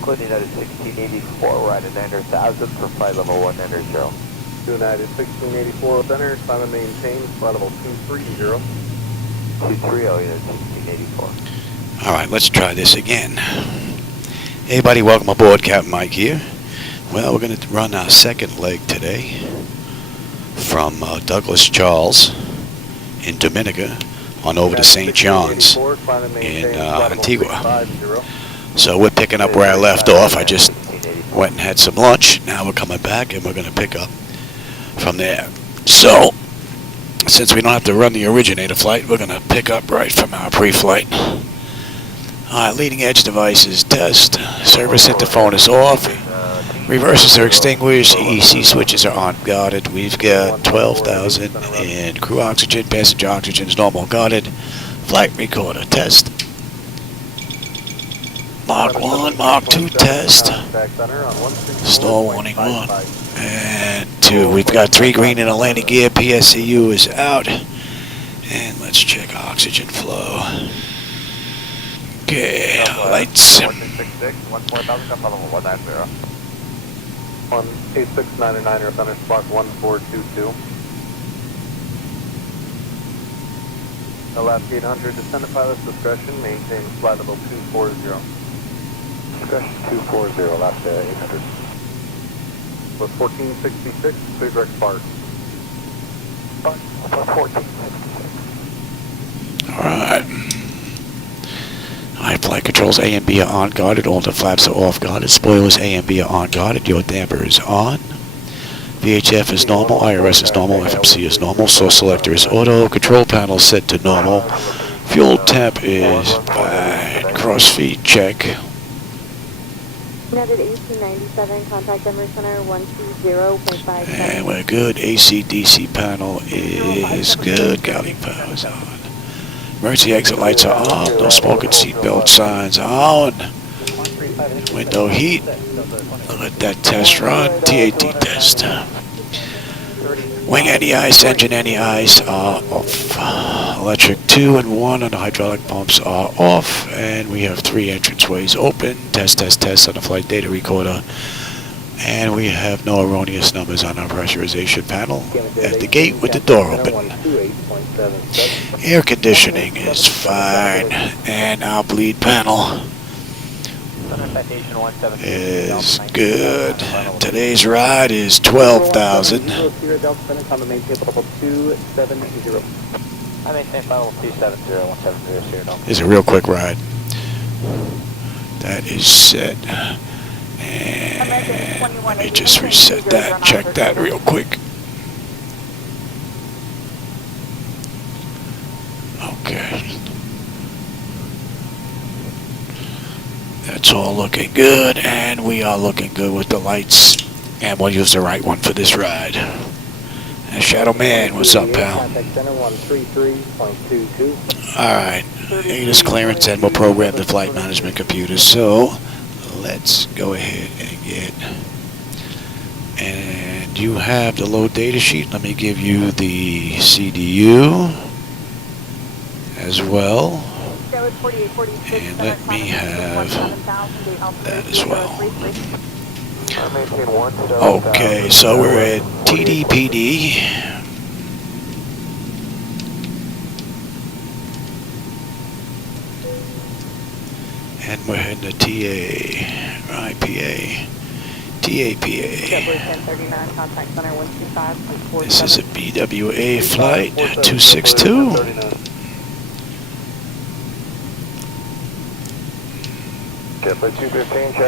Oakland, United 1684, right at 9,000 for flight level 190. United 1684 center, climb and maintain, flight level 230. 230, United 1684. All right, let's try this again. Hey, buddy, welcome aboard. Captain Mike here. Well, we're going to run our second leg today from Douglas Charles in Dominica on over to St. John's in Antigua. So we're picking up where I left off. I just went and had some lunch. Now we're coming back and we're going to pick up from there. So since we don't have to run the originator flight, we're going to pick up right from our pre-flight. Alright, leading edge devices test. Service interphone is off. Reversers are extinguished. EEC switches are unguarded. We've got 12,000 in crew oxygen. Passenger oxygen is normal guarded. Flight recorder test. Mach 1, Mach 2 test. Stall warning 1 and 2. We've got 3 green in a landing gear. PSCU is out. And let's check oxygen flow. Okay, lights. 18699 Thunder Spark 1422. The last 800, descend to pilot's discretion, maintain flight level 240. Discretion 240, last 800. For 1466, please direct Spark. Spark 1466. Alright. Alright, flight controls A and B are unguarded. All the flaps are off guarded. Spoilers A and B are unguarded. Your damper is on. VHF is normal. IRS is normal. FMC is normal. Source selector is auto. Control panel set to normal. Fuel temp is fine. Crossfeed check. United 1897, contact Denver Center 120.57. And we're good. AC DC panel is good. Galley power is on. Emergency exit lights are on. No smoking seatbelt signs on. Window heat. Let that test run. TAT test. Wing any ice, engine any ice are off. Electric 2 and 1 on the hydraulic pumps are off. And we have 3 entranceways open. Test on the flight data recorder. And we have no erroneous numbers on our pressurization panel at the gate with the door open. Air conditioning is fine, and our bleed panel is good. Today's ride is 12,000. It's a real quick ride. That is set. And let me just reset that, check that real quick. Okay. That's all looking good, and we are looking good with the lights. And we'll use the right one for this ride. And Shadow Man, what's up, pal? Alright, ATIS clearance, and we'll program the flight management computer. So let's go ahead and get, and you have the load data sheet. Let me give you the CDU as well, and let me have that as well. Okay, so we're at TDPD. And we're heading to IPA, TAPA. This is a BWA flight 262.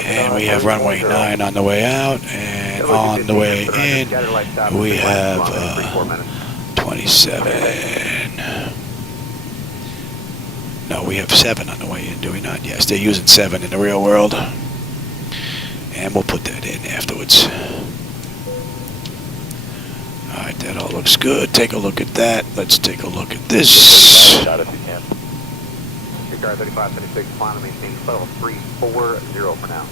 And we have runway 9 on the way out, and on the way in, we have 27. No, we have 7 on the way in, do we not? Yes, they're using 7 in the real world. And we'll put that in afterwards. Alright, that all looks good. Take a look at that. Let's take a look at this. Shot if you can. Car 3576, climb and maintain level 340 for now.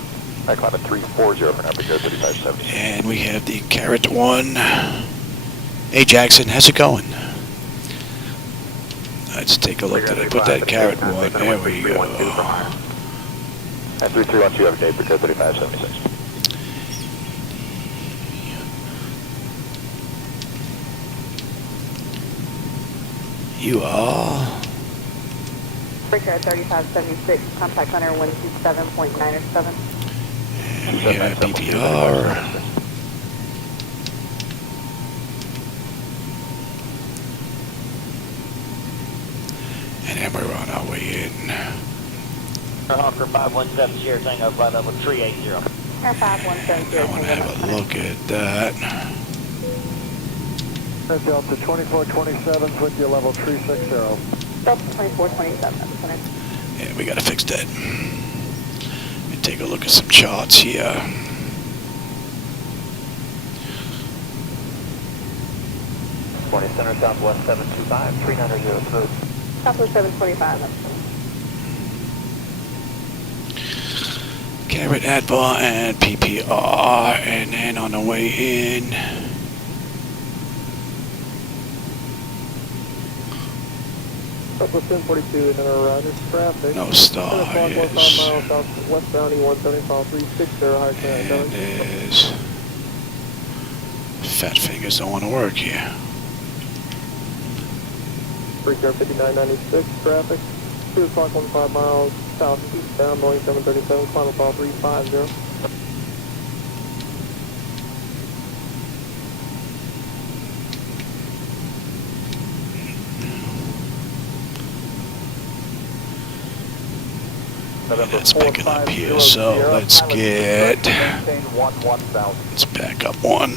I climb at 340 for now, but go 3570. And we have the Carrot 1. Hey Jackson, how's it going? Let's take a look. Did I put that Carrot 1? There we go. And 3312, you have a date for code 3576. You are. Breaker 3576, contact center 127.907. And we got BPR. And then we're on our way in. Hawker 517 Sierra Tango, flight level 380. Air 517. I want to have a look at that. Delta 2427 with you, level 360. Delta 2427, center. Yeah, we gotta fix that. Let me take a look at some charts here. Center Southwest 725, 3900 smooth. Southwest 725, Carrot Advar and PPR, and then on the way in. Southwest 1042 in our rider traffic. No star is. 5 miles southwestbound E175 360, high And current. there's fat fingers don't want to work here. Breaker 5996 traffic. 2 o'clock 15 miles southeastbound, Boeing 737, final call 350. That's picking up here, so let's get. Let's back up one.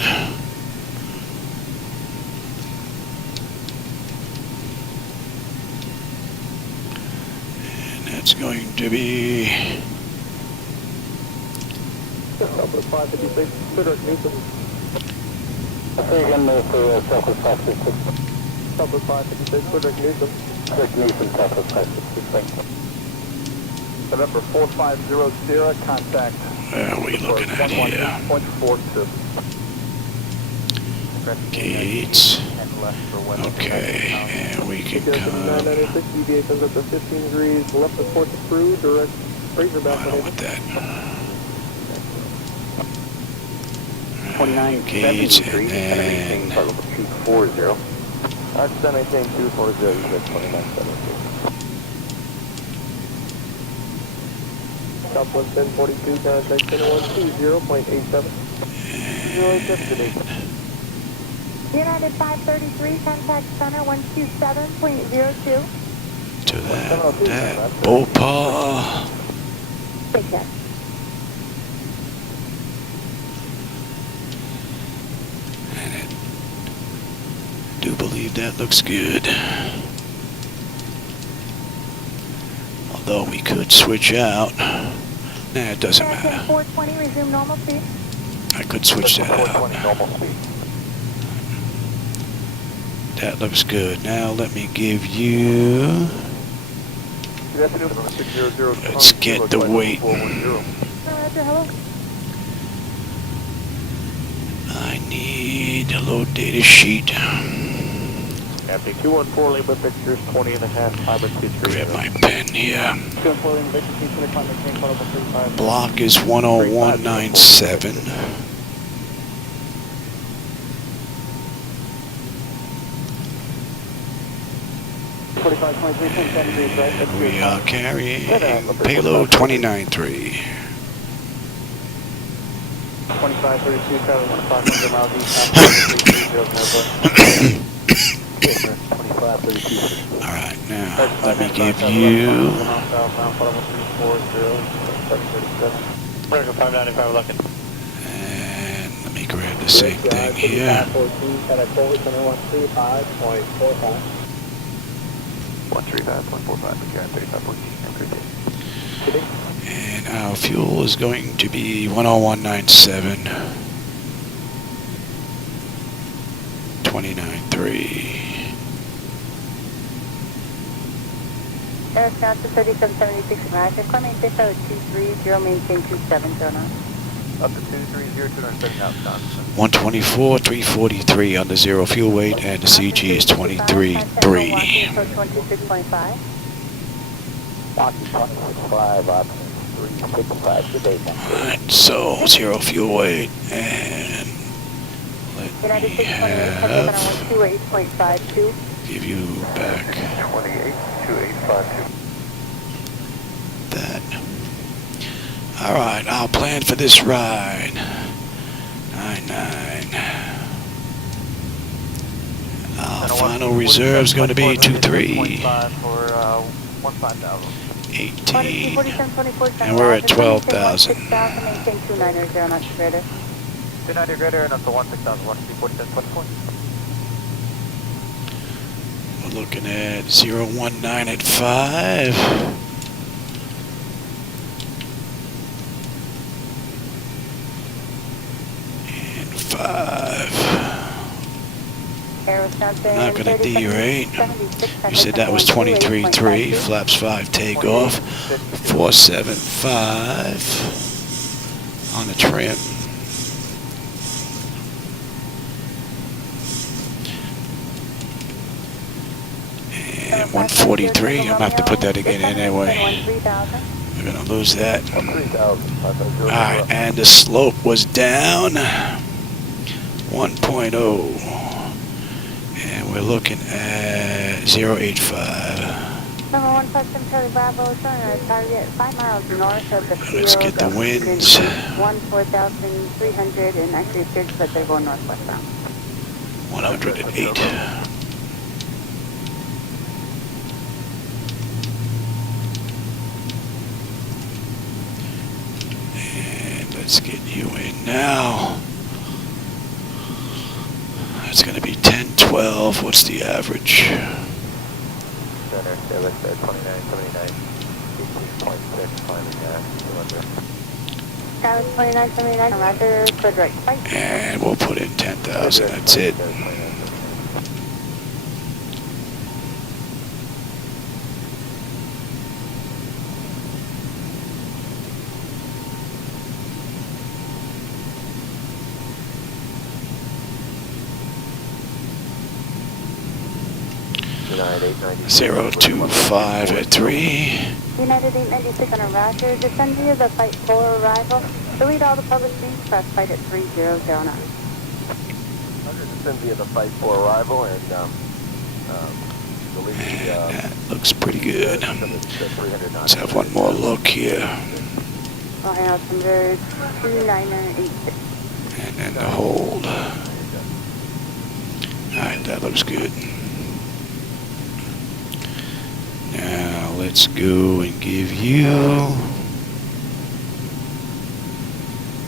And that's going to be. Southwest 556, Frederick Newsom. Again, for Southwest 556. Southwest 556, Frederick Newsom. Frederick Newsom, Southwest 556. November 4500 Sierra, contact. Where are we looking at here? 118.42. Gates. Okay, and we can come. 996, deviations up to 15 degrees, left of port to crew, direct Razorback. I don't want that. 29 Gates, and then. 240. That's 17 240, you said 2917. Southwest 1042, contact 1012.87. United 533, contact center 127.02. To that Bhopal. Take care. And I do believe that looks good. Although we could switch out. Nah, it doesn't matter. 420, resume normal speed. I could switch that out. 420 normal speed. That looks good. Now let me give you. Let's get the weight. Hello. I need a load data sheet. Empty 214, Lima Pictures, 20 and a half, Harbor 23. Grab my pen here. 214, Lima Pictures, contact main call over 35. Block is 10197. 45, 23, 10 degrees, right? And we are carrying payload 29.3. 25, 32, traveling 500 miles east, 25, 32. Alright, now let me give you. And let me grab the same thing here. 135.45, but you're at 3514. And our fuel is going to be 10197. 29.3. Aircraft to 3776 American, climbing fish out at 230, maintain 270 Up to 230, 270 knots, Johnson. 124, 343 under zero fuel weight, and the CG is 23.3. 26.5. Rocky 26.5, option 3. 365 today. Alright, so 0 fuel weight, and let United me 628, have, 128.52. give you back 282852. that. Alright, I'll plan for this ride. 99. Our final reserve is going to be 23. For 15,000. 18. And we're at 12,000. 290 knots greater. 290 greater and up to 16,000. 147.4. We're looking at 019 at 5. And 5. Not going to derate. You said that was 23.3. Flaps 5 takeoff. 475 on the trim. And 143. I'm going to have to put that again anyway. We're going to lose that. 3,000. Alright, and the slope was down 1.0. And we're looking at 085. Number 157 Charlie Bravo, showing our target 5 miles north of the field. Let's get the winds. 14,300, and actually it appears that they're going northwestbound. 108. And let's get you in now. It's going to be 10-12. What's the average? Center, stay with 2979. 18.6, climbing cylinder. Travis 2979, roger, clear direct flight. And we'll put in 10,000. That's it. United 896. 025 at 3. United 896 on a roger, descend via the flight 4 arrival. Delete all the public speeds, press flight at 3009. Descend via the Fight 4 arrival and delete the... That looks pretty good. the 300 Let's have one more look here. Ohio Thunder 2986. And then the hold. Alright, that looks good. Now let's go and give you...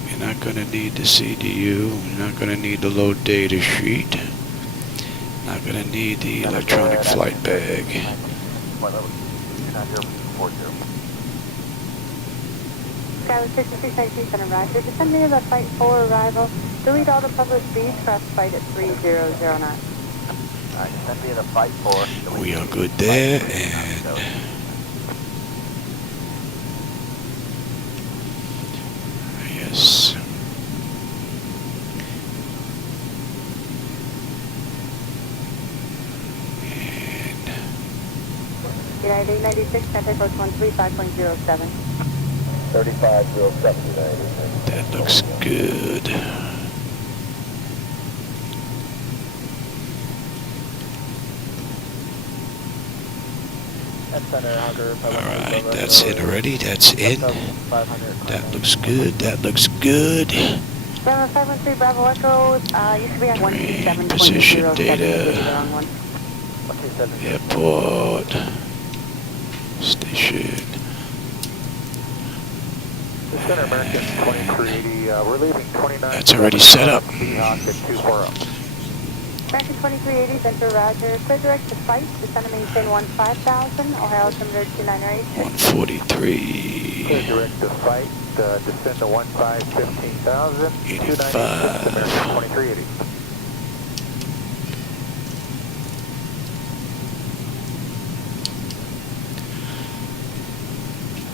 You're not going to need the CDU. You're not going to need the load data sheet. Not going to need the electronic flight bag. Travis 6392 on a roger, descend via the flight 4 arrival. Delete all the public speeds, press flight at 3009. Alright, send me the Fight 4. We are good there, and yes. And United 896, contact approach 135.07. 3507 United. that looks good. Alright, that's in already. That's in. That looks good. That looks good. 7513 Bravo Echo, you should be on Terrain, position 127.07. data. Wrong one. Airport. Station. Center American 2380, we're leaving 29. That's already set up. Seahawk at 240. American 2380, Center Roger, clear direct to flight, descend and maintain 15,000, Ohio Thunder 2908. 143. Clear direct to fight, descend to 15,000, 85. 296, American 2380.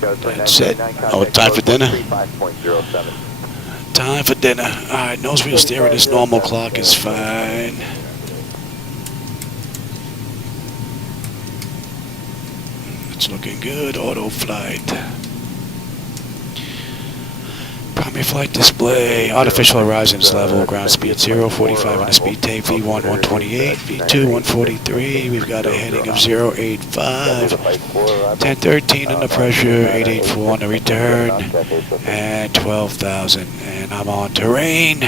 That's it. Oh, time for dinner? Time for dinner. Alright, nose wheel steering, this normal clock is fine. It's looking good, auto flight. Coming flight display, artificial horizons level, ground speed 0, 45 on the speed tape, V1 128, V2 143, we've got a heading of 085, 1013 on the pressure, 884 on the return, and 12,000, and I'm on terrain.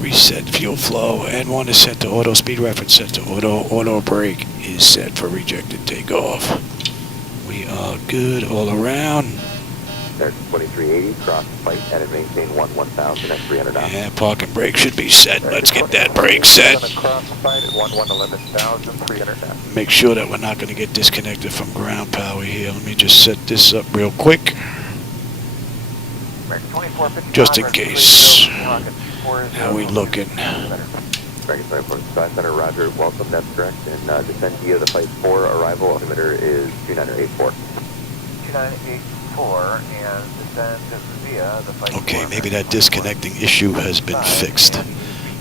Reset fuel flow, N1 is set to auto, speed reference set to auto brake is set for rejected takeoff. We are good all around. 2380, cross flight and maintain 1000 at 300 knots. Yeah, park and brake should be set. Let's get that brake set. Cross flight at 11,000, 300 knots. Make sure that we're not going to get disconnected from ground power here. Let me just set this up real quick, just in case. How we looking? Dragon 24 Center, Roger. Welcome, that's correct. And descend via the flight 4, arrival altimeter is 2984. 2984, and descend via the flight 4. Okay, maybe that disconnecting issue has been fixed.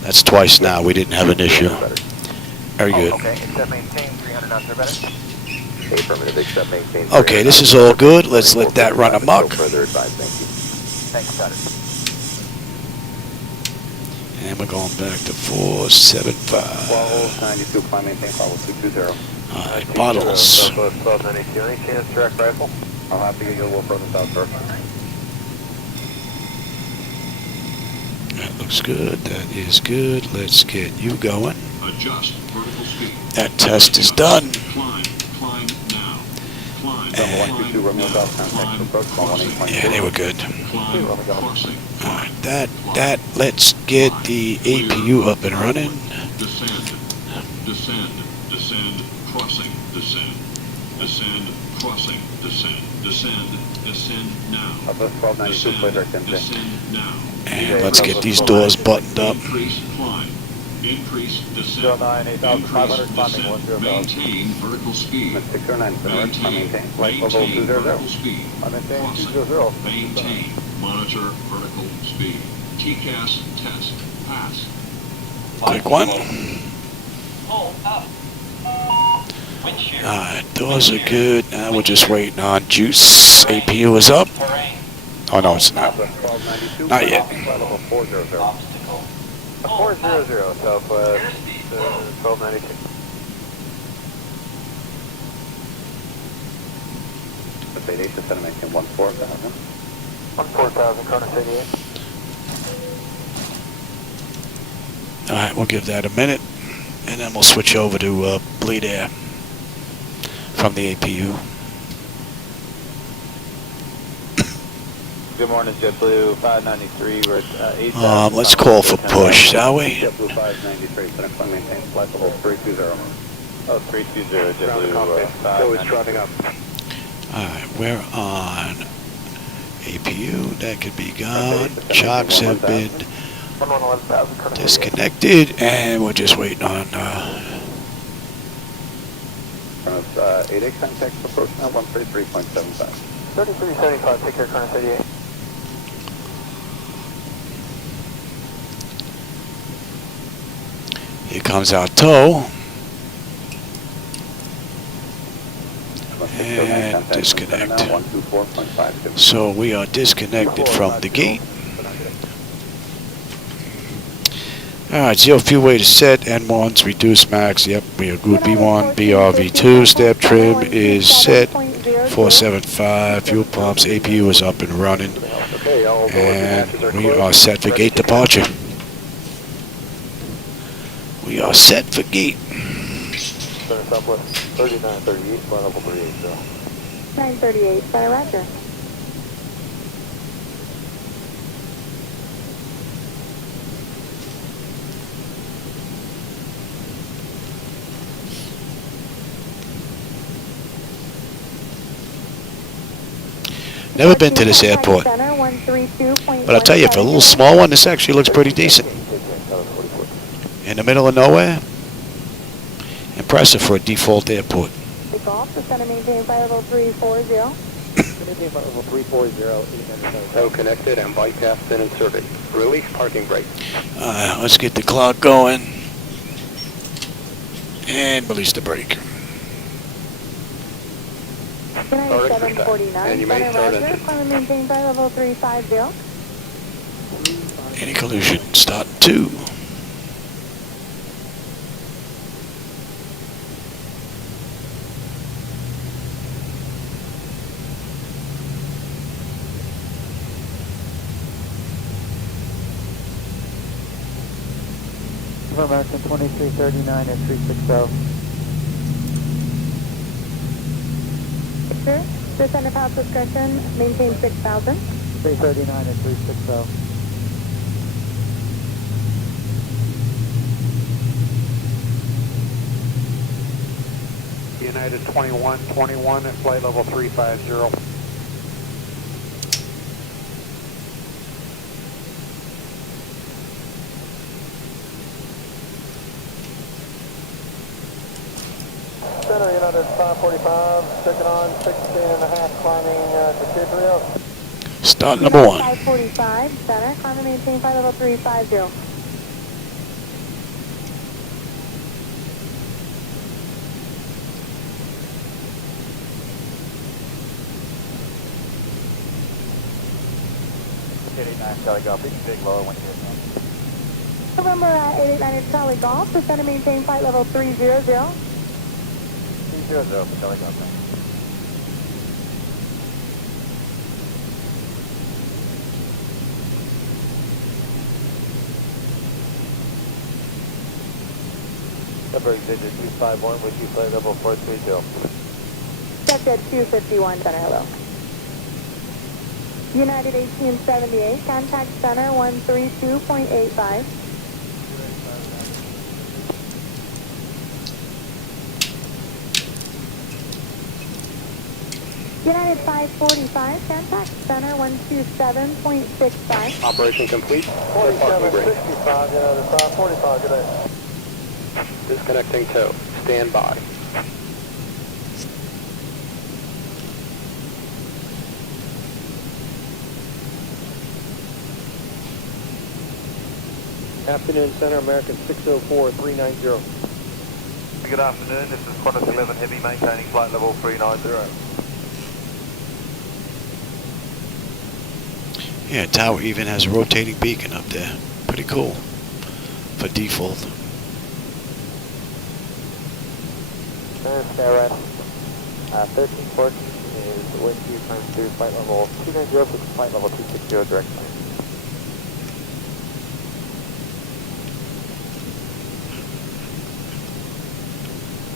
That's twice now. We didn't have an issue. Very good. Okay, except maintain 300 knots or better. Affirmative, except maintain. Okay, this is all good. Let's let that run amok. Further advice, thank you. Thanks, got it. And we're going back to 475. 1292, climb maintain, follow 220. Alright, bottles. 1292, any chance direct rifle? I'll have to get you a little further south first. That looks good. That is good. Let's get you going. Adjust vertical speed. That test is done. Climb now. Climb. And- Yeah, they were good. Climb, crossing. Alright, that, let's get the APU up and running. Descend. Descend. Descend. Crossing. Descend. Descend. Crossing. Descend. Descend. Descend now. Descend now. And let's get these doors buttoned up. Increase climb. Increase descend. Increase descend. Maintain vertical speed. Maintain vertical speed. Crossing. Maintain. Monitor vertical speed. TCAS test. Pass. Quick one. Alright, doors are good. Now we're just waiting on juice. APU is up. Oh no, it's not. Not yet. 400, southwest, 1292. Nation Center, maintain 14,000. 14,000, Kona 88. Alright, we'll give that a minute. And then we'll switch over to bleed air from the APU. Good morning, JetBlue 593. We're at 8,000. Let's call for push, shall we? JetBlue 593, Center, climb maintain flight level 320. Oh, 320, JetBlue 593. So it's dropping up. Alright, we're on APU. That could be gone. Chocks have been 11,000, Kona 88. disconnected. And we're just waiting on... 8 contact approach now, 133.75. 3375, take care, Kona 88. Here comes our tow. And disconnect. So we are disconnected from the gate. Alright, zero fuel weight is set. N1's reduced max. Yep, we are good. B1, BRV2. Step trim is set. 475. Fuel pumps. APU is up and running. And we are set for gate departure. We are set for gate. Center Southwest 3938, flight level 380. 938, Center Roger. Never been to this airport. But I'll tell you, for a little small one, this actually looks pretty decent. In the middle of nowhere. Impressive for a default airport. Take off, the center maintain flight level 340. Maintain flight level 340, Tow connected and bypass been inserted. Release parking brake. Let's get the clock going. And release the brake. 749, And you may Center start Roger, engine. climb and maintain flight level 350. Any collision, start 2. American 2339 at 360. Sure. Descend of house discretion, maintain 6,000. 339 at 360. United 2121 at flight level 350. Center United 545, second on, 16.5, climbing to Gabriel. Start number 1. 545, center, climb and maintain flight level 350. Charlie Golf, big lower when you get November 889 Charlie Golf, descend and maintain flight level 300. 300 for Charlie Golf. Number digit 251, would you flight level 430? Check at 251, center, hello. United 1878, contact center 132.85. United 545, contact center 127.65. Operation complete. 4765, United 545, good day. Disconnecting tow. Stand by. Afternoon Center, American 604390. Good afternoon, this is Qantas 11 Heavy, maintaining flight level 390. Yeah, tower even has a rotating beacon up there. Pretty cool for default. Skyrise 1314 is wind speed times 2, flight level 290, flight level 260 direct.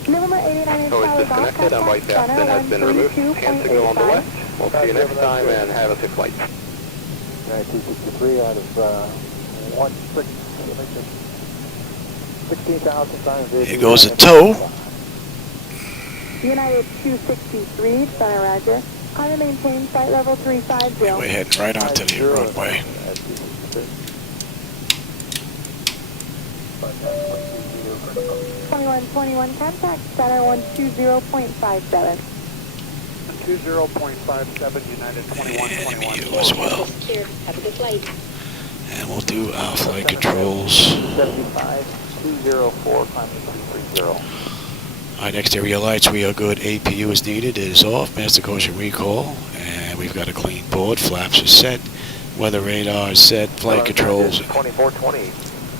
November 89 So it's Charlie Golf, disconnected. I'm right contact there. Then has been removed. Hand signal on the 132.85. left. We'll see you next time and have a safe flight. United 263 out of 16,000 times 8. Here goes a tow. United 263, center, roger. Climb and maintain flight level 350. We're heading right onto the runway. 2121, contact center 120.57. 20.57 United And 2121. you as well. Have a good flight. And we'll do our flight controls. 75204, climbing 330. Alright, exterior lights, we are good. APU is needed. It is off. Master caution recall. And we've got a clean board. Flaps are set. Weather radar is set. Flight controls. 2420,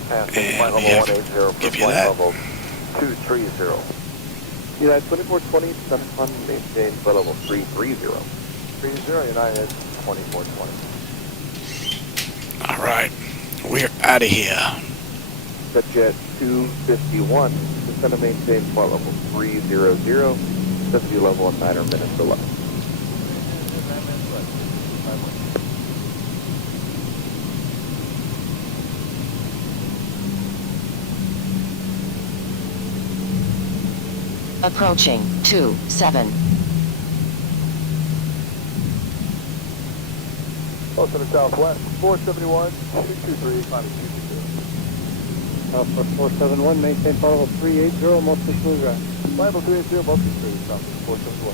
passing And flight we level have 180 for give you flight that. level 230. United 2420, center climb and maintain flight level 330. 30 United 2420. Alright, we're out of here. Jet 251, descend and maintain flight level 300, sensitivity level 9 minutes below. Approaching 27. Close to the southwest, 471, 223, climbing 222. Southwest 471, maintain flight level 380, mostly smooth ground. Flight level 380, mostly smooth, southwest 471.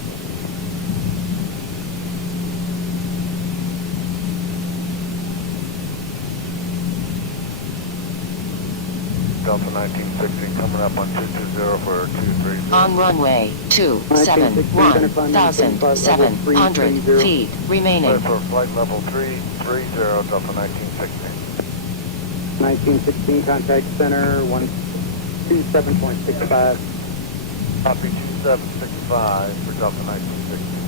Delta 1960 coming up on 220 for 230. On runway 271, 1,700 feet remaining. Clear for flight level 330, Delta 1960. 1916, contact center, 127.65. Copy 2765 for Delta 1960.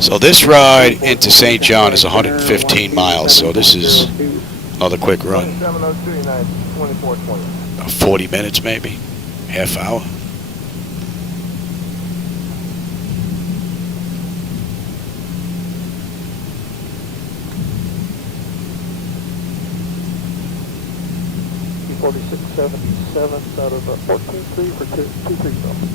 So this ride into St. John is 115 miles, so this is another quick run. 2702 United 2420. About 40 minutes maybe, half hour. T4677 out of 14.3 for 230.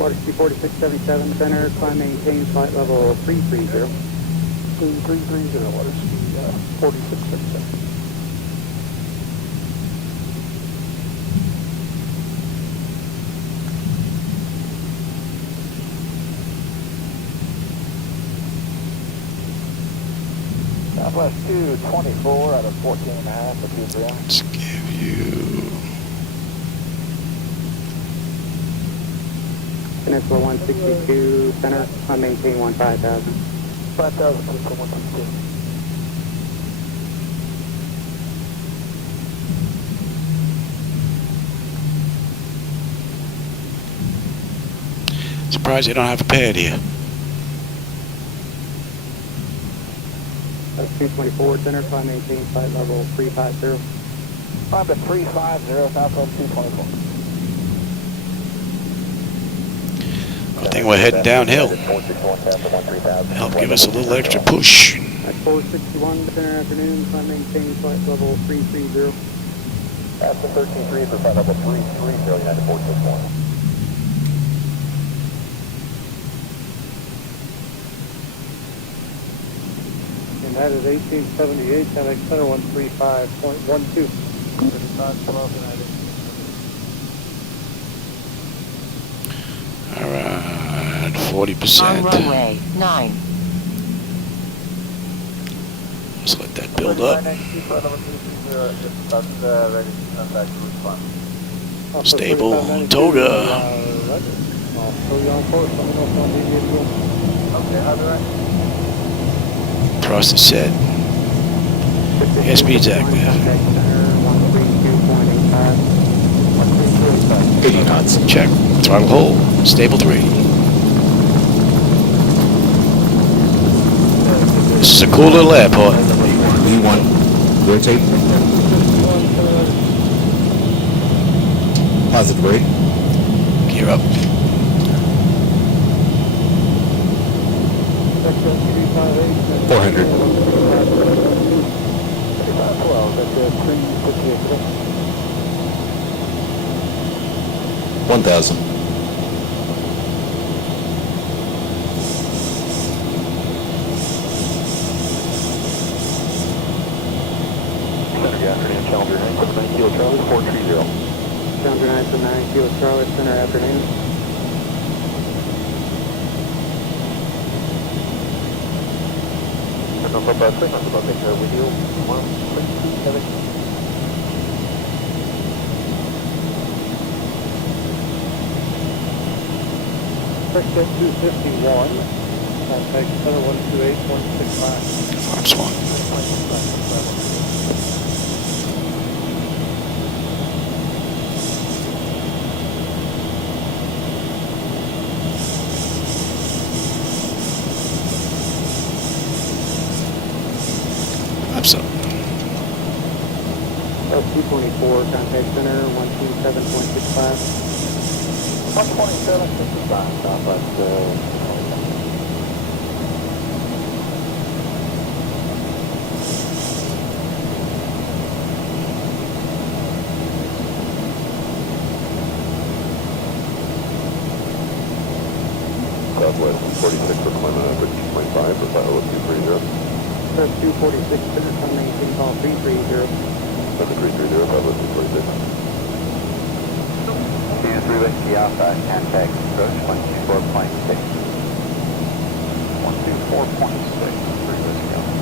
Water T4677 center, climb maintain flight level 330. 330, water speed 4677. Southwest 224 out of 14.5 for 230. Let's give you... Peninsula 162 center, climb maintain 15,000. 5,000 Peninsula 162. Surprised they don't have a pad here. That's 224 center, climb maintain flight level 350. Climb to 350 Southwest 224. I think we're heading downhill. Help give us a little extra push. At 461 center afternoon, climb maintain flight level 330. That's the 13.3 for flight level 330, United 461. And that is 1878, contact center 135.12. 35 below United. Alright, 40%. On runway 9. Let's let that build up. Stable, toga. I'll show you on course, let me know if I'm deviating. Okay, how's it right? Thrust is set. Airspeed's active. 80 knots. Check. Throttle hold. Stable 3. This is a cool little airport. V1, rotate. Positive rate. Gear up. 400. 1,000. Center afternoon, Challenger 9, 9 Kilo Charlie 430. Challenger 9 for 9 Kilo Charlie, center afternoon. Signals above, make sure we do 167. First at 251, contact center 128.165. Arm swan. Flaps up. That's 224, contact center 127.65. 127.65, Southwest, Southwest 46 for climate over 2.5 for flight level 230. That's 246, center, climb maintain call 330. That's 330, flight level 246. 3 Whiskey Alpha, contact approach 124.6. 124.6, 3 Whiskey Alpha.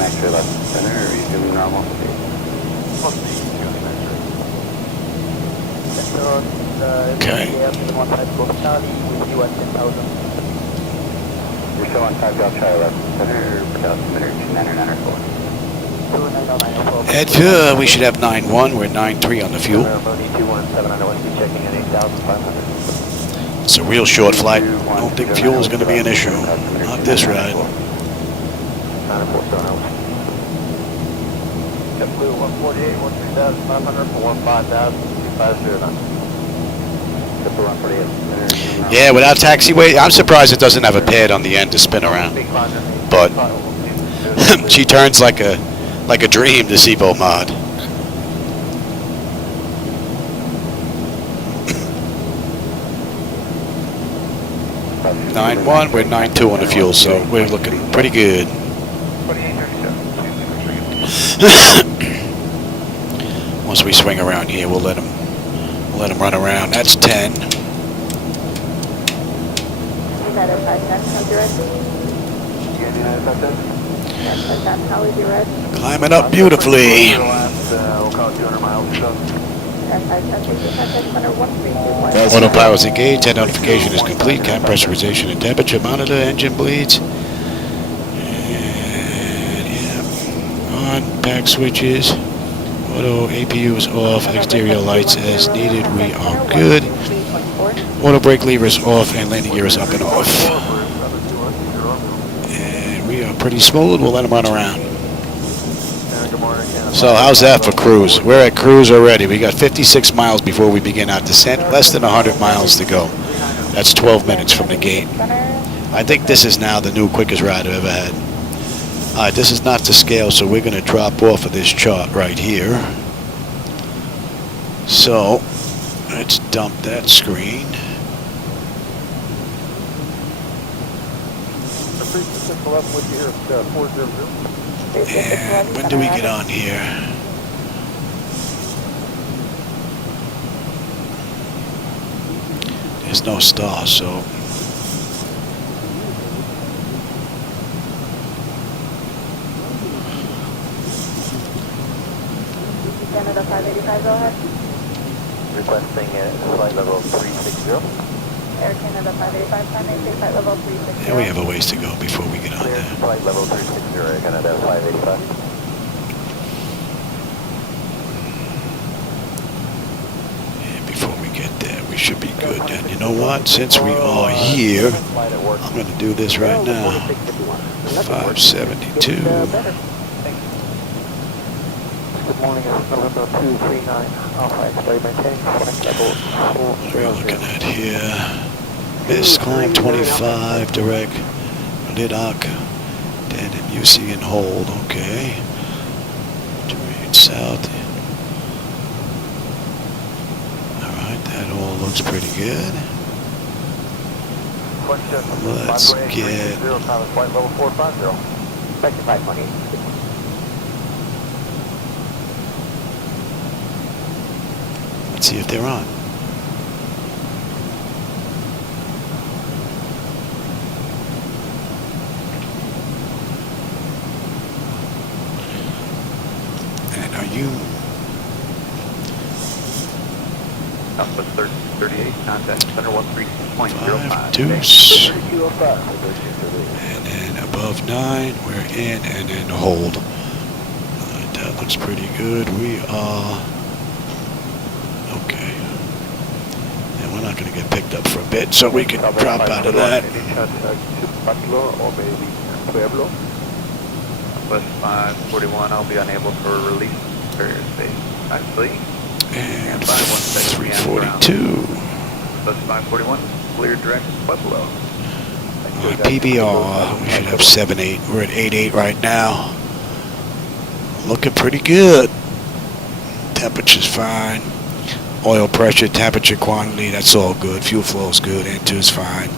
X-ray left center, or resume normal speed? Okay. We're still on 5 Golf Charlie left center, altimeter 2994. At we should have 9-1. We're 9-3 on the fuel. Checking at 8,500. It's a real short flight. I don't think fuel is going to be an issue. Not this ride. JetBlue 148, 13,500 for 15,000, 2509. JetBlue 148. Yeah, without taxiway, I'm surprised it doesn't have a pad on the end to spin around. But she turns like a dream, the Zibo mod. Nine one, we're 9-2 on the fuel, so we're looking pretty good. Once we swing around here, we'll let him run around. That's 10. Climbing up beautifully. Autopilot's engaged. Head notification is complete. Cap pressurization and temperature monitor. Engine bleeds. And yeah, on. Pack switches. Auto APU is off. Exterior lights as needed. We are good. Auto brake lever is off and landing gear is up and off. And we are pretty smooth. We'll let them run around. So how's that for cruise? We're at cruise already. We got 56 miles before we begin our descent. Less than 100 miles to go. That's 12 minutes from the gate. I think this is now the new quickest ride I've ever had. Alright, this is not to scale, so we're going to drop off of this chart right here. So, let's dump that screen. And when do we get on here? There's no star, so... Canada 585, go ahead. Requesting flight level 360. Air Canada 585, flight level 360. Yeah, we have a ways to go before we get on there. Flight level 360, Air Canada 585. And before we get there, we should be good. And you know what? Since we are here, I'm going to do this right now. 572. Good morning, it's November 239, Alpha X-ray maintaining flight level 400. We're looking at here. Miss climb 25, direct, Lidoc, then MUC and hold, okay. Terrain south. Alright, that all looks pretty good. Let's get... Flight level 450. Thank you, 520. Let's see if they're on. And are you... Alpha 38, contact center 13.05. 5 deuce. And then above 9, we're in, and then hold. Alright, that looks pretty good. We are... Okay. And we're not going to get picked up for a bit, so we can drop out of that. West 541, I'll be unable for release. Carrier state. Actually. And 342. West 541, clear direct Pueblo. On PBR, we should have 7.8. We're at 8.8 right now. Looking pretty good. Temperature's fine. Oil pressure, temperature, quantity, that's all good. Fuel flow is good. N2 is fine.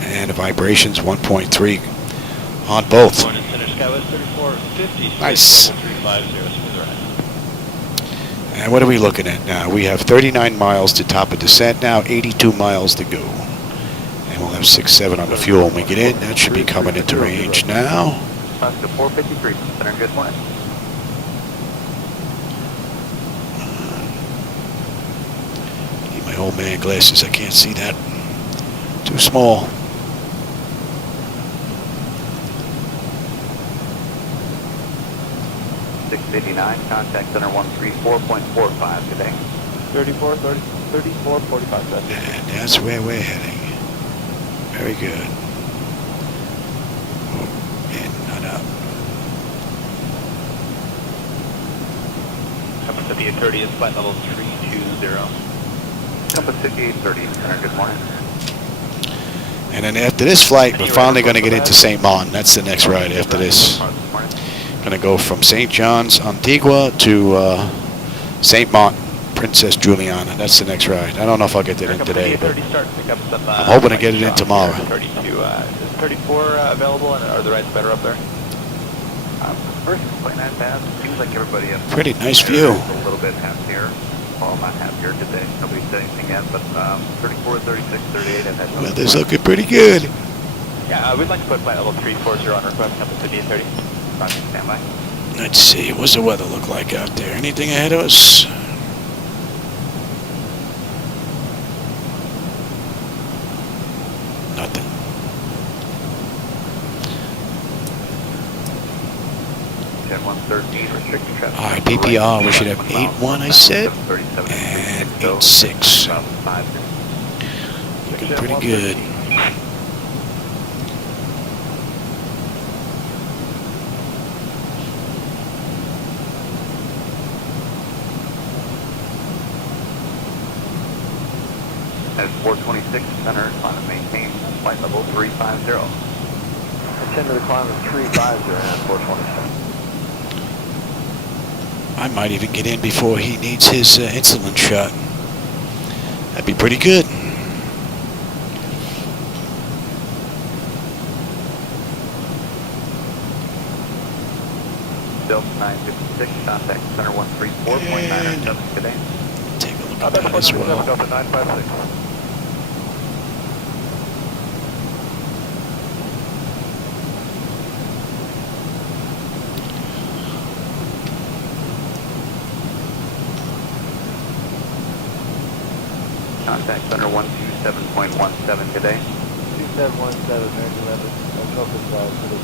And the vibrations 1.3 on both. Nice. And what are we looking at now? We have 39 miles to top of descent now, 82 miles to go. And we'll have 6-7 on the fuel when we get in. That should be coming into range now. Alaska 453 center, good morning. Need my old man glasses, I can't see that. Too small. Contact center 134.45 today. 34:45 seconds. And that's where we're heading. Very good. In, not up. Compass 5830 is flight level 320. Compass 5830, center, good morning. And then after this flight, we're finally going to get into St. Martin. That's the next ride after this. Going to go from St. John's, Antigua to St. Martin, Princess Juliana. That's the next ride. I don't know if I'll get that in today, but I'm hoping to get it in tomorrow. 32, is 34 available, and are the rides better up there? First, quite not bad. Seems like everybody up Pretty nice view. a little bit happier. Well, not happier today. Nobody said anything yet, but 34, 36, 38, I've had no. Weather's looking pretty good. Yeah, we'd like to put flight level 340 on request, Compass 5830. Stand by. Let's see, what's the weather look like out there? Anything ahead of us? Nothing. Jet 113, restricted traffic. All right, PPR, we should have 8-1, I said, and 8-6. Looking pretty good. At 426, center, climb and maintain flight level 350. Attend to the climb of 350 at 426. I might even get in before he needs his insulin shot. That'd be pretty good. Delta 956, contact center 134.907 today. Take a look at that as well. Delta 956. Contact center 127.17 today. 2717, American 11. Compass for the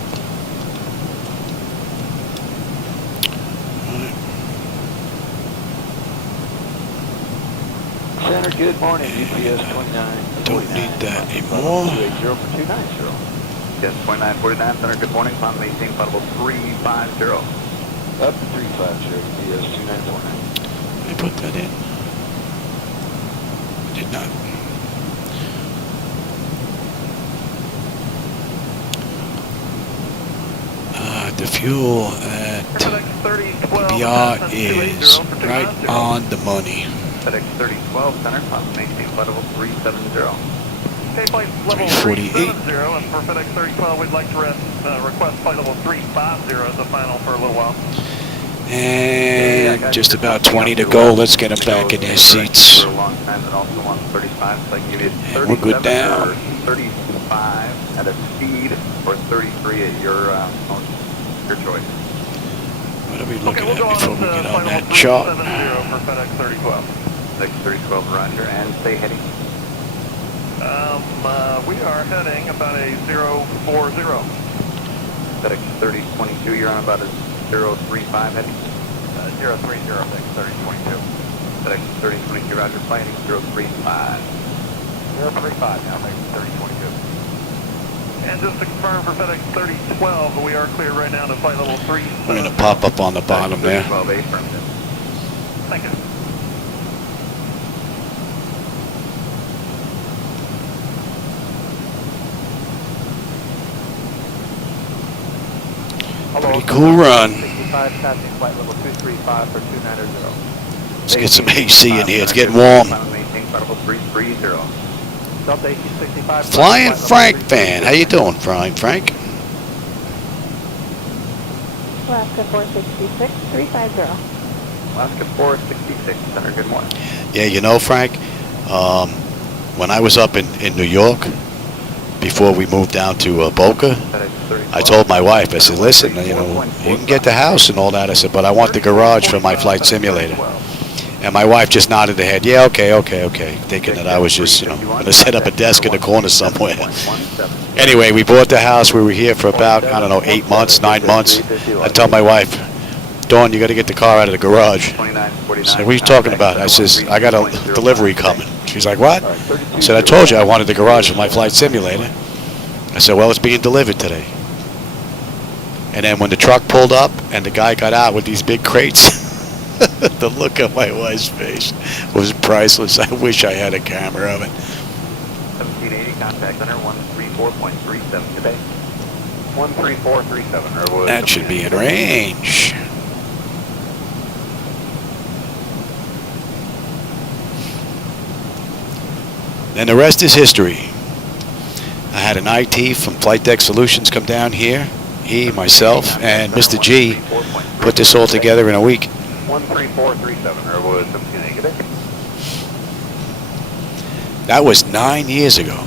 Center, good morning. UPS 29. Don't need that anymore. 280 for 290. Yes, 2949, center, good morning. Climb and maintain flight level 350. Up to 350, UPS 2949. I put that in. Did not. The fuel at BR is right on the money. FedEx 3012, center, climb and maintain flight level 370. Okay, flight level 370, and for FedEx 3012, we'd like to request flight level 350 as a final for a little while. And just about 20 to go. Let's get them back in their seats. For a long time, and also 135, so I can give you And we're good down. 35 at a speed, or 33 at your choice. What are we looking Okay, we'll at before we go get on on to that flight chart? level 370 for FedEx 3012. FedEx 3012, roger, and stay heading. We are heading about a 040. FedEx 3022, you're on about a 035 heading. 030, FedEx 3022. FedEx 3022, roger, fighting 035. 035 now, FedEx 3022. And just to confirm for FedEx 3012, we are clear right now to flight level 370. We're going to pop up on the bottom there. 12A, affirmative. Thank you. Pretty cool run. 65, passing flight level 235 for 290. Let's get some AC in here. It's getting warm. Maintain flight level 330. Delta 1865. Flying Frank fan. How you doing, Flying Frank? Alaska 466, 350. Alaska 466, center, good morning. Yeah, you know, Frank, when I was up in New York, before we moved down to Boca. I told my wife, I said, listen, you know, you can get the house and all that. I said, but I want the garage for my flight simulator. And my wife just nodded her head, yeah, okay, thinking that I was just, you know, going to set up a desk in the corner somewhere. Anyway, we bought the house. We were here for about, I don't know, 8 months, 9 months. I told my wife, Dawn, you got to get the car out of the garage. I said, what are you talking about? I says, I got a delivery coming. She's like, what? I said, I told you I wanted the garage for my flight simulator. I said, well, it's being delivered today. And then when the truck pulled up and the guy got out with these big crates, the look on my wife's face was priceless. I wish I had a camera of it. 1780, contact center 134.37 today. 13437. That should be in range. And the rest is history. I had an IT from Flightdeck Solutions come down here. He, myself, and Mr. G put this all together in a week. 13437, Airwood 1780. That was 9 years ago.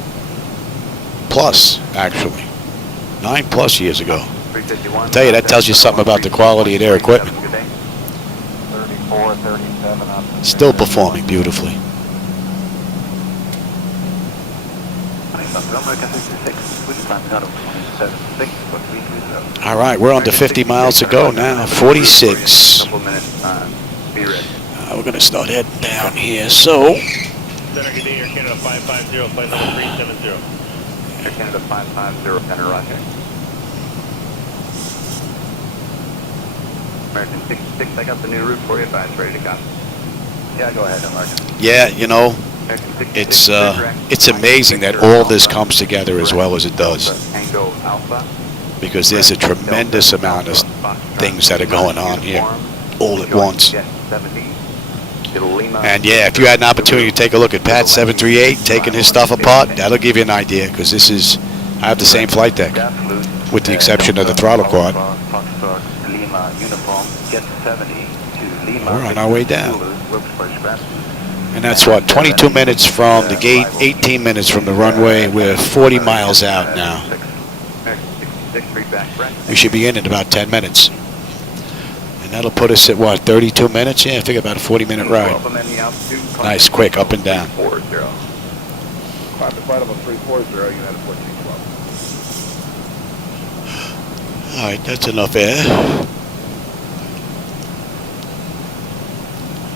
Plus, actually. 9+ years ago. I tell you, that tells you something about the quality of their equipment. 3437. Still performing beautifully. All right, we're on to 50 miles to go now. 46. We're going to start heading down here. So, Center, good day, Air Canada 550, flight number 370. Air Canada 550, Center, roger. American 66, I got the new route for you if it's ready to go. Yeah, go ahead, American. yeah, you know, it's amazing that all this comes together as well as it does. Tango Alpha. Because there's a tremendous amount of things that are going on here all at once. And yeah, if you had an opportunity to take a look at Pat 738 taking his stuff apart, that'll give you an idea, because this is, I have the same flight deck with the exception of the throttle quad. We're on our way down. And that's what, 22 minutes from the gate, 18 minutes from the runway. We're 40 miles out now. We should be in about 10 minutes. And that'll put us at what, 32 minutes? Yeah, I think about a 40-minute ride. Nice, quick, up and down. Climb to flight level 340, United 1412. All right, that's enough air.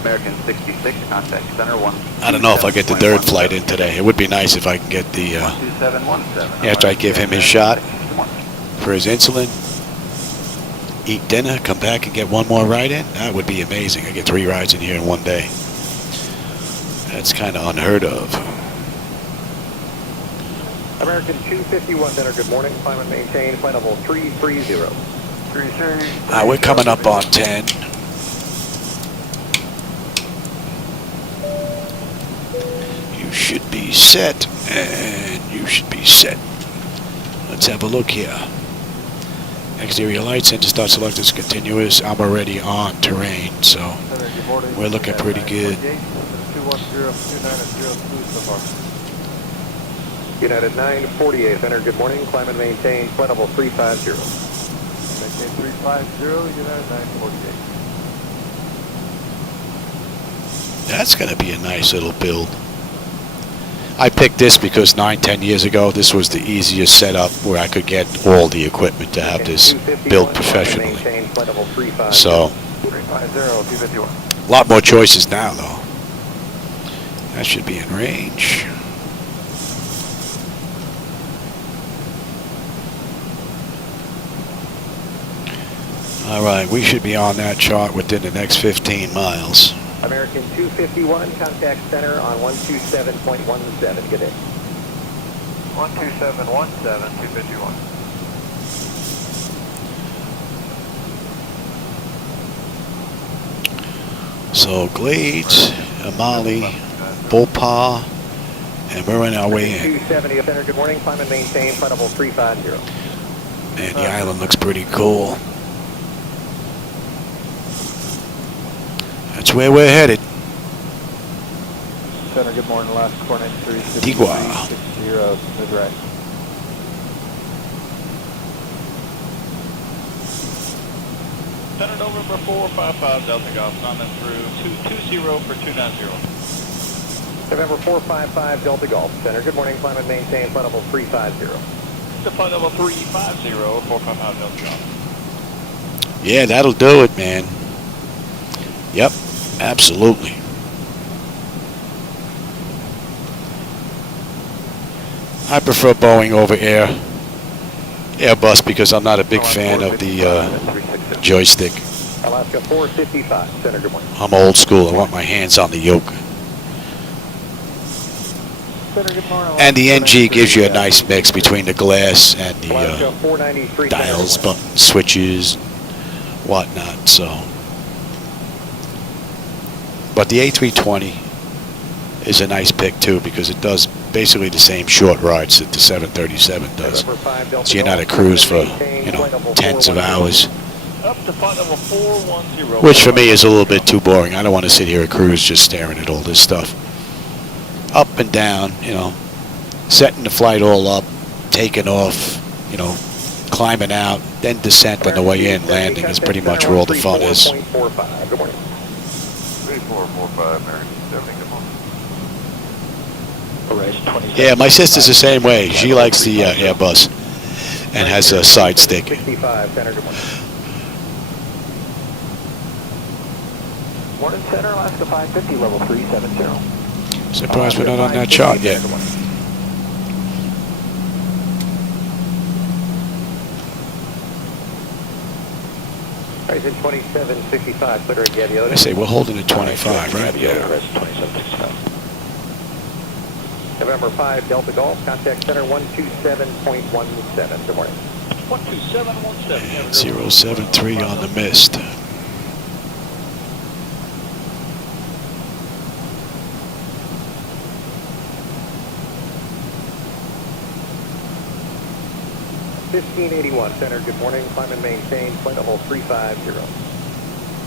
American 66, contact center 1. I don't know if I get the third flight in today. It would be nice if I can get the, after I give him his shot for his insulin, eat dinner, come back and get one more ride in. That would be amazing. I get 3 rides in here in one day. That's kind of unheard of. American 251 Center, good morning. Climb and maintain flight level 330. We're coming up on 10. You should be set, and you should be set. Let's have a look here. Exterior lights, interstart selectors continuous. I'm already on terrain, so we're looking pretty good. United 948 Center, good morning. Climb and maintain flight level 350. Maintain 350, United 948. That's going to be a nice little build. I picked this because 9-10 years ago, this was the easiest setup where I could get all the equipment to have this built professionally. So, a lot more choices now, though. That should be in range. All right, we should be on that chart within the next 15 miles. American 251, contact center on 127.17. Good day. 12717, 251. So Glades, Amali, Beauport, and we're on our way in. 270 Center, good morning. Climb and maintain flight level 350. Man, the island looks pretty cool. That's where we're headed. Center, good morning. Last coordinate 360. Antigua. 60, mid right. Center November 455 Delta Golf, climbing through 220 for 290. November 455 Delta Golf Center, good morning, climb and maintain flight level 350. To flight level 350, 455 Delta Golf. Yeah, that'll do it, man. Yep, absolutely. I prefer Boeing over Airbus because I'm not a big fan of the joystick. Alaska 455 Center, good morning. I'm old school. I want my hands on the yoke. Center, good morning. And the NG gives you a nice mix between the glass and the Alaska 493 dials, Center, buttons, switches, whatnot. So, but the A320 is a nice pick too because it does basically the same short rides that the 737 does. So you're not a cruise for, you know, tens of hours. Up to flight level 410. Which for me is a little bit too boring. I don't want to sit here at cruise just staring at all this stuff. Up and down, you know, setting the flight all up, taking off, you know, climbing out, then descent on the way in, landing is pretty much where all the fun is. 3445, good morning. 3445, American 70, good morning. Yeah, my sister's the same way. She likes the Airbus and has a side stick. 65 Center, good morning. Morning Center, Alaska 550, level 370. Surprised we're not on that chart yet. Horizon 2765, clear again. The other I say we're holding at 25, right? Yeah. November 5 Delta Golf, contact center 127.17. Good morning. 12717. 073 on the mist. $15.81 Center, good morning. Climb and maintain flight level 350.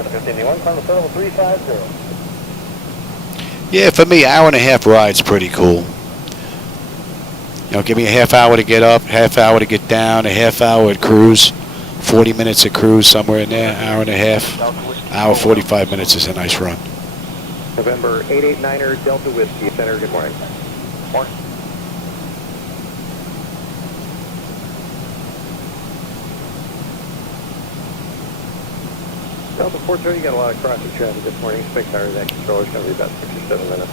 $15.81, climb to level 350. Yeah, for me, hour and a half ride's pretty cool. You know, give me a half hour to get up, half hour to get down, a half hour at cruise, 40 minutes at cruise, somewhere in there, hour and a half. Hour, 45 minutes is a nice run. November 889er Delta Whiskey Center, good morning. Morning. Delta 430, you got a lot of crossing traffic this morning. Expect higher than control. It's going to be about 6 or 7 minutes.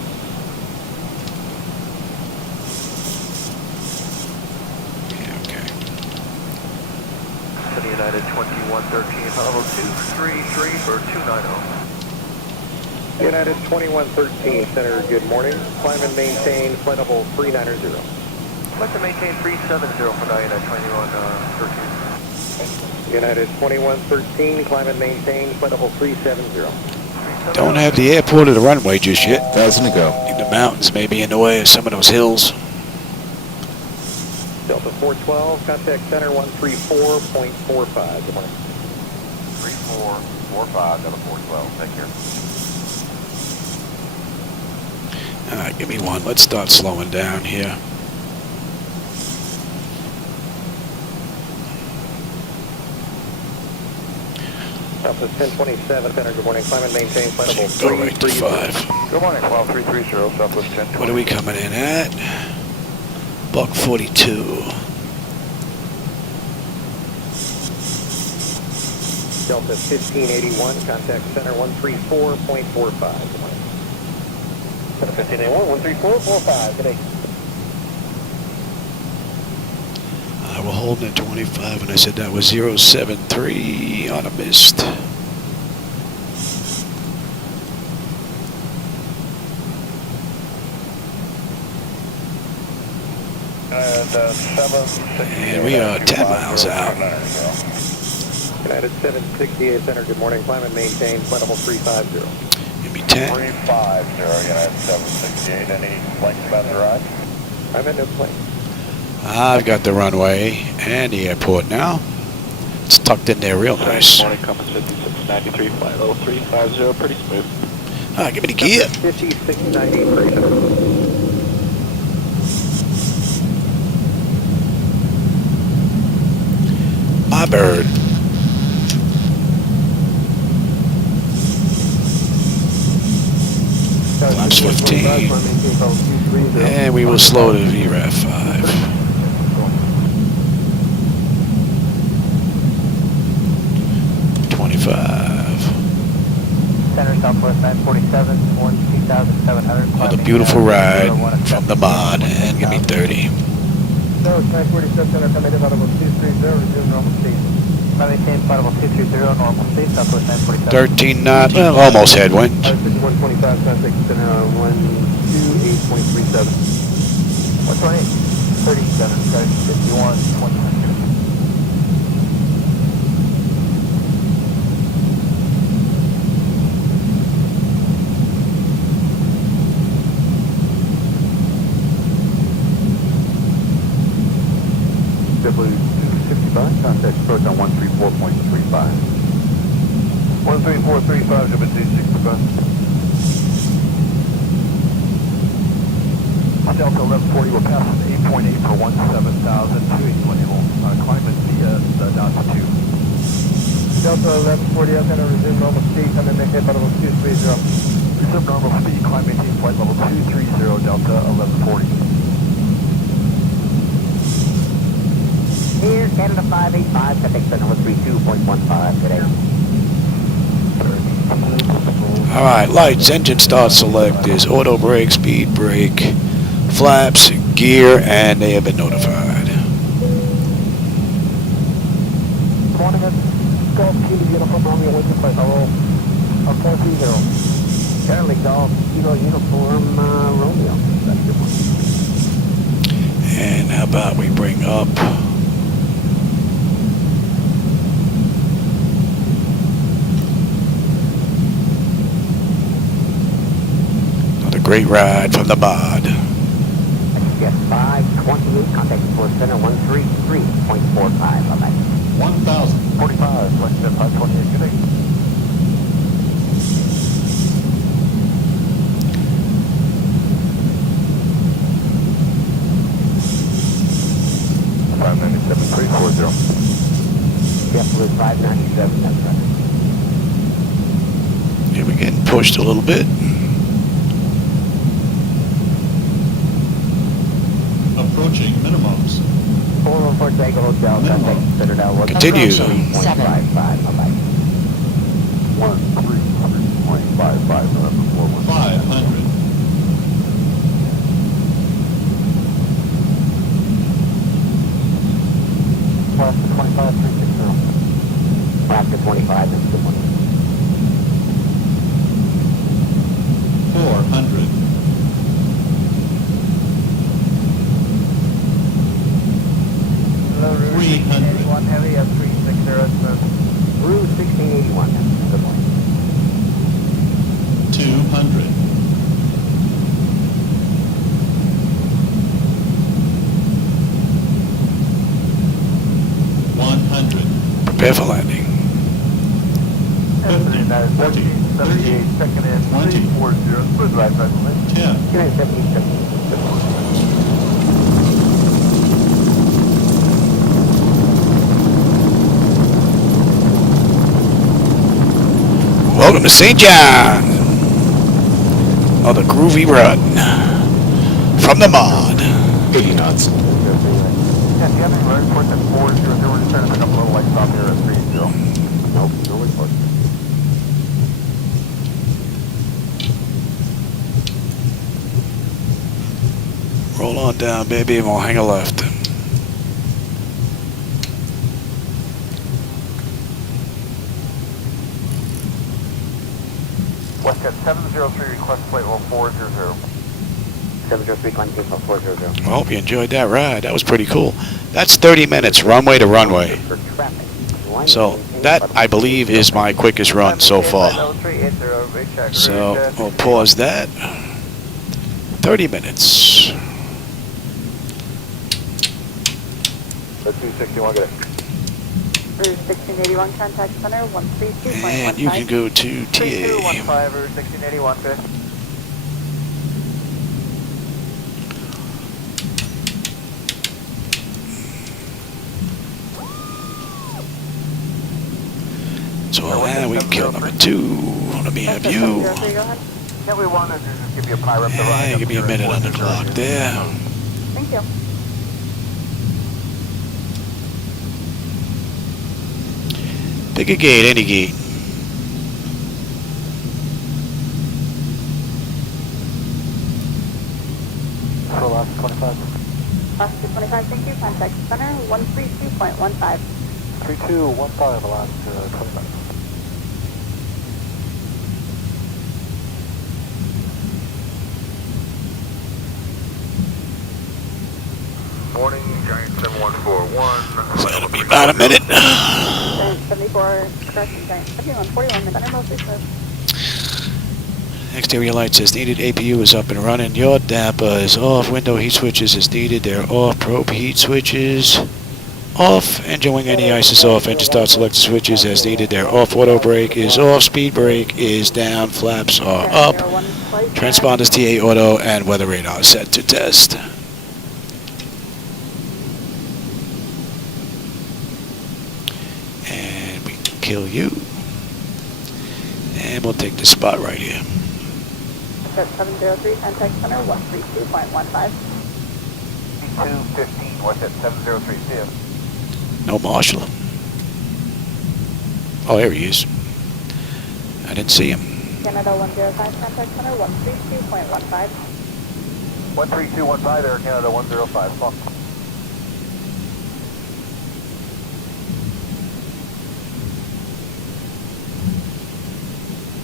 United 2113, level 233 for 290. United 2113, Center, good morning. Climb and maintain flight level 390. I'd like to maintain 370 for now, United 2113. United 2113, climb and maintain flight level 370. Don't have the airport or the runway just yet. 1,000 to go. I think the mountains may be in the way of some of those hills. Delta 412, contact center 134.45. Good morning. 3445, Delta 412, take care. All right, give me one. Let's start slowing down here. Delta 1027, Center, good morning. Climb and maintain flight level Go right to 5. Good morning, 12330, Southwest 1020. What are we coming in at? Buck 42. Delta 1581, contact center 134.45. Good morning. Delta 1581, 134.45. Good day. We're holding at 25, and I said that was 073 on a mist. And we are 10 miles out. United 768 Center, good morning. Climb and maintain flight level 350. Give me 10. 350, United 768. Any length about the ride? I'm at no plane. I've got the runway and the airport now. It's tucked in there real nice. Morning, Compass 5693, flight level 350, pretty smooth. Give me the gear. 5693 Center. My bird. Flaps 15. And we will slow to VRAF 5. Center Southwest 947, 2,700. Another beautiful ride from the mod, and give me 30. No, it's 947 Center, coming in audible 230, resume normal speed. Maintain audible 230, normal speed, Southwest 947. 13 knot, well, almost headwind. 5125, contact center on 128.37. 128, 37, guys, 51, 20. W265, contact approach on 134.35. 13435, W265. Delta 1140, we're passing 8.8 for 17,000, 281 able. Climate via down to 2. Delta 1140, I'm going to resume normal speed, coming in maintain audible 230. Resume normal speed, climb maintain flight level 230, Delta 1140. Here, Canada 585, contact center 132.15 today. Alright, lights, engine start select is auto brake, speed brake, flaps, gear, and they have been notified. Morning, Golf Kilo Uniform Romeo, what's your flight level? 430. Charlie Golf Kilo Uniform Romeo. That's good one. And how about we bring up another great ride from the mod. Yes, 528, contact support center 133.45, bye-bye. 1,045, like that 528, good day. JetBlue 597, that's right. Here we're getting pushed a little bit. Approaching minimums. 404 Tango Hotel, contact center now. Continue. 3.55, bye-bye. 133.55, November 41. 500. Flaps to 25, 360. Flaps to 25, that's good one. 400. 300. Heavy at 360, Route 1681, good morning. 200. 100. Prepare for landing. 50. 40. 78, second in, 20. 340, smooth ride, presently. 10. Good night, 77. Good morning. Welcome to St. John. Another groovy run from the mod. 80 knots. Yeah, do you have any road reports at 400? We're just trying to pick up a little light stop here at 30. Nope, no report. Roll on down, baby, and we'll hang a left. WestJet 703, request flight level 400. 703, climb tape 400. I hope you enjoyed that ride. That was pretty cool. That's 30 minutes, runway to runway. For traffic. So that, I believe, is my quickest run so far. So we'll pause that. 30 minutes. The 261, get it. Route 1681, contact center 132.15. And you can go to TA. 3215, Route 1681, good. So and we kill number 2. Let me have you. 703, go ahead. Yeah, we wanted to just give you a pilot up the ride. Yeah, give me a minute on the clock there. Thank you. Pick a gate, any gate. For last 25. Last 225, thank you. Contact center 132.15. 3215, last 25. Morning, Giant 7141. So that'll be about a minute. Giant 74, correction, Giant 7141, the center mostly smooth. Exterior lights as needed. APU is up and running. Your TAPA is off. Window heat switches as needed. They're off. Probe heat switches off. Engine wing anti-ice is off. Engine start selector switches as needed. They're off. Auto brake is off. Speed brake is down. Flaps are up. Transponders TA auto and weather radar set to test. And we can kill you. And we'll take the spot right here. Set 703, contact center 132.15. 215, what's that, 7032? No Marshall. Oh, there he is. I didn't see him. Canada 105, contact center 132.15. 13215 there, Canada 105. Fuck.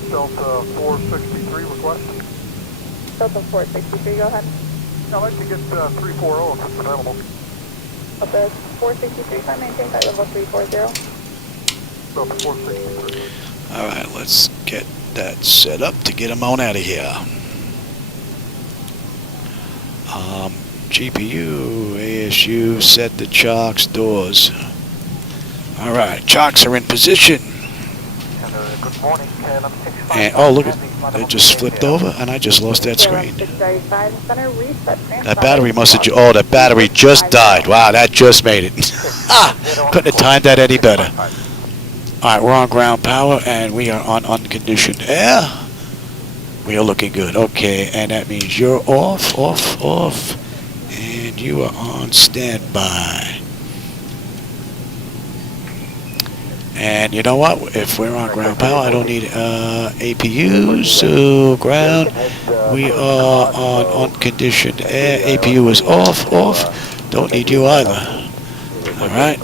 Delta 463 request. Delta 463, go ahead. I'd like to get 340 if it's available. Delta 463, car maintain flight level 340. Delta 463. All right, let's get that set up to get him on out of here. GPU, ASU, set the chocks, doors. All right, chocks are in position. Good morning, And oh, look at it just flipped over, and I just lost that screen. That battery must have. Oh, that battery just died. Wow, that just made it. Couldn't have timed that any better. All right, we're on ground power, and we are on unconditioned air. We are looking good. Okay, and that means you're off, and you are on standby. And you know what? If we're on ground power, I don't need APUs. So ground, we are on unconditioned air. APU is off. Don't need you either. All right.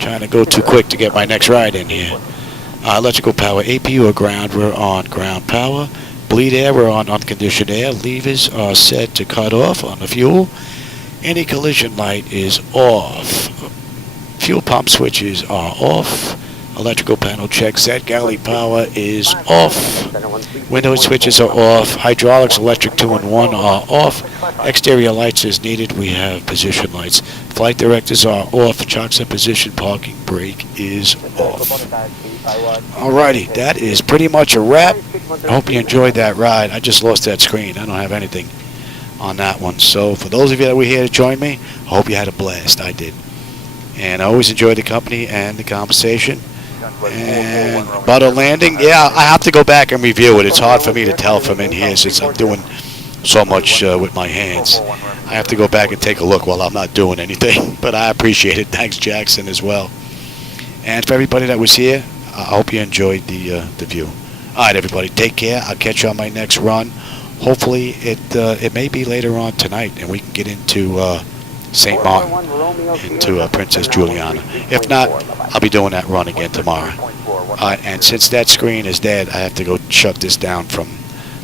Trying to go too quick to get my next ride in here. Electrical power, APU or ground, we're on ground power. Bleed air, we're on unconditioned air. Levers are set to cut off on the fuel. Any collision light is off. Fuel pump switches are off. Electrical panel check set. Galley power is off. Window switches are off. Hydraulics, electric 2 and 1 are off. Exterior lights as needed. We have position lights. Flight directors are off. Chocks in position. Parking brake is off. Alrighty, that is pretty much a wrap. I hope you enjoyed that ride. I just lost that screen. I don't have anything on that one. So for those of you that were here to join me, I hope you had a blast. I did. And I always enjoy the company and the conversation. And about a landing, yeah, I have to go back and review it. It's hard for me to tell from in here since I'm doing so much with my hands. I have to go back and take a look while I'm not doing anything. But I appreciate it. Thanks, Jackson, as well. And for everybody that was here, I hope you enjoyed the view. All right, everybody, take care. I'll catch you on my next run. Hopefully, it may be later on tonight, and we can get into St. Martin, into Princess Juliana. If not, I'll be doing that run again tomorrow. And since that screen is dead, I have to go shut this down from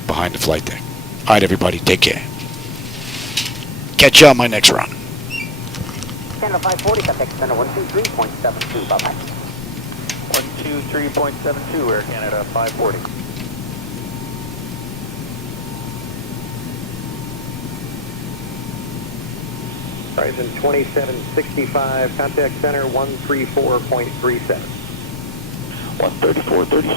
behind the flight deck. All right, everybody, take care. Catch you on my next run. Canada 540, contact center 123.72, bye-bye. 123.72, Air Canada 540. Horizon 2765, contact center 134.37. 134.37.